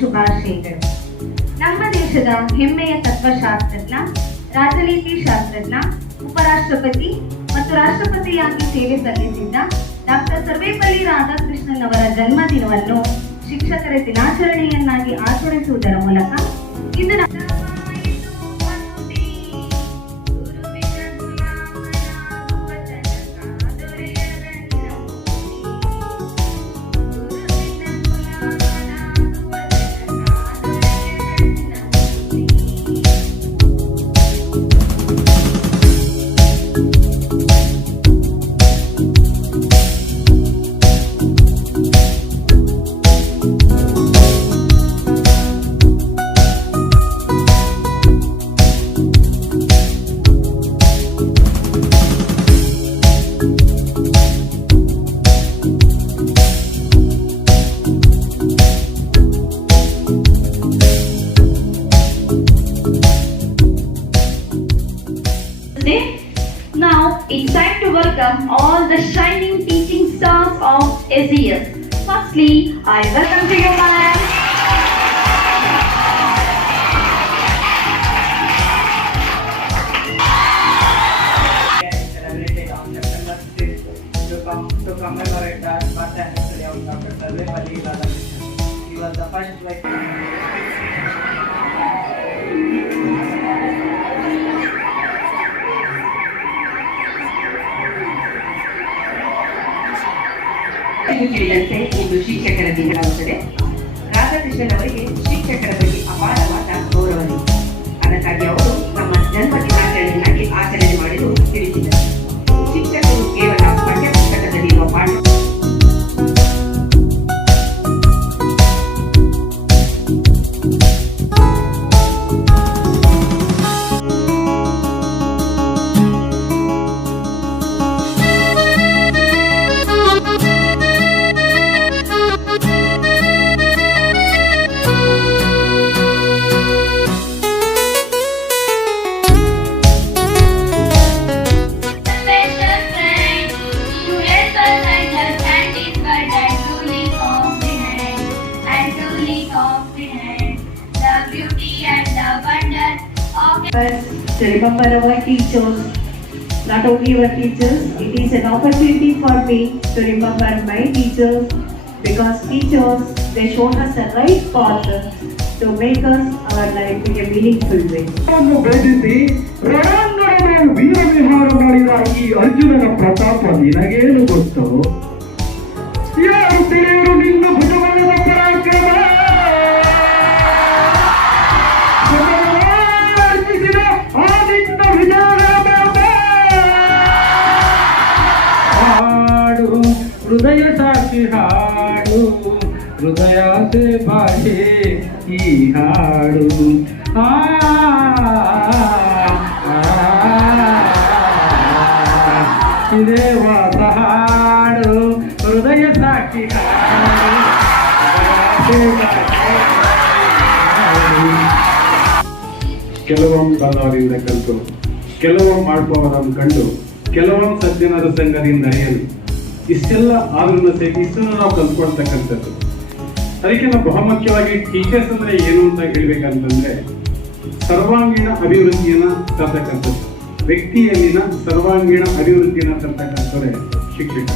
ಶುಭಾಶಯಗಳು. ನಮ್ಮ ದೇಶದ ಹೆಮ್ಮೆಯ ತತ್ವಶಾಸ್ತ್ರಜ್ಞ, ರಾಜನೀತಿ ಶಾಸ್ತ್ರಜ್ಞ, ಉಪರಾಷ್ಟ್ರಪತಿ ಮತ್ತು ರಾಷ್ಟ್ರಪತಿಯಾಗಿ ಸೇವೆ ಸಲ್ಲಿಸಿದ್ದ ಡಾಕ್ಟರ್ ಸರ್ವೇಪಲ್ಲಿ ರಾಧಾಕೃಷ್ಣನ್ ಅವರ ಜನ್ಮದಿನವನ್ನು ಶಿಕ್ಷಕರ ದಿನಾಚರಣೆಯನ್ನಾಗಿ ಆಚರಿಸುವುದರ ಮೂಲಕ ಇಂದು Now it's time to welcome all the shining teaching stars of SES. Firstly, I welcome to you, madam. Celebrated on September 6th to commemorate the birth anniversary of Dr. Sarvepalli Radhakrishnan. He was the first vice ತಿಳಿದಂತೆ ಇಂದು ಶಿಕ್ಷಕರ ದಿನವಾಗುತ್ತದೆ. ರಾಧಾಕೃಷ್ಣನ್ ಅವರಿಗೆ ಶಿಕ್ಷಕರ ಬಗ್ಗೆ ಅಪಾರವಾದ ಗೌರವವಿದೆ. ಅದಕ್ಕಾಗಿ ಅವರು ನಮ್ಮ ಜನ್ಮ ದಿನಾಚರಣೆಯನ್ನಾಗಿ ಆಚರಣೆ ಮಾಡಲು ತಿಳಿಸಿದರು. ಶಿಕ್ಷಕರು ಕೇವಲ ಪಠ್ಯಪುಸ್ತಕದಲ್ಲಿರುವ ಪಾಠ to remember our teachers. Not only our teachers, it is an opportunity for me to remember my teachers, because teachers, they showed us the right path to make us our life in a meaningful way. ಬೇಧಿಸಿ ರಣರಂಗದಲ್ಲಿ ವೀರ ವಿಹಾರ ಮಾಡಿದ ಈ ಅರ್ಜುನನ ಪ್ರತಾಪ ನಿನಗೇನು ಗೊತ್ತು? ಯಾರು ತಿಳಿಯರು ನಿನ್ನ ಭುಜಬಲದ ಪರಾಕ್ರಮ? ಹೃದಯ ಸಾಕ್ಷಿ ಹಾಡು, ಹೃದಯಾಸೆ ಭಾಷೆ ಈ ಹಾಡು. ಇದೇ ವಾಸ ಹಾಡು, ಹೃದಯ ಸಾಕ್ಷಿ ಹಾಡು. ಕೆಲವೊಮ್ಮೆ ಬಲ್ಲವರಿಂದ ಕಲಿತು, ಕೆಲವೊಮ್ಮೆ ಮಾಡುವವರನ್ನು ಕಂಡು, ಕೆಲವೊಮ್ಮೆ ಸಜ್ಜನರ ಸಂಘದಿಂದ ಅರಿಯಲು, ಇಷ್ಟೆಲ್ಲ ಆದ್ರೂ ಸಹಿತ ಇಷ್ಟನ್ನು ನಾವು ಕಲ್ತ್ಕೊಳ್ತಕ್ಕಂಥದ್ದು. ಅದಕ್ಕೆ ನಾವು ಬಹುಮುಖ್ಯವಾಗಿ ಟೀಚರ್ಸ್ ಅಂದ್ರೆ ಏನು ಅಂತ ಹೇಳ್ಬೇಕಂತಂದ್ರೆ, ಸರ್ವಾಂಗೀಣ ಅಭಿವೃದ್ಧಿಯನ್ನ ತರ್ತಕ್ಕಂಥದ್ದು, ವ್ಯಕ್ತಿಯಲ್ಲಿನ ಸರ್ವಾಂಗೀಣ ಅಭಿವೃದ್ಧಿಯನ್ನ ತರ್ತಕ್ಕಂಥವ್ರೆ ಶಿಕ್ಷಕ.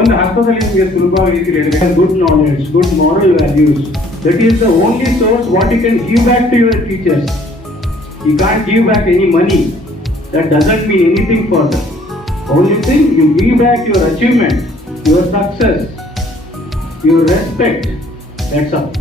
ಒಂದು ಅರ್ಥದಲ್ಲಿ ನಿಮಗೆ ಸುಲಭವಾಗಿ ಹೇಳಬೇಕು, good knowledge, good moral values, that is the only source what you can give back to your teachers. You can't give back any money. That doesn't mean anything for them. Only thing, you give back your achievement, your success, your respect. That's all.